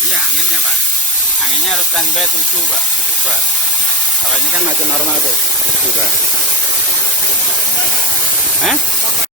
Iya anginnya Pak. Anginnya harus standby 7 Pak, 7 bar. Kalau ini kan masih normal tuh 7 bar. Hah?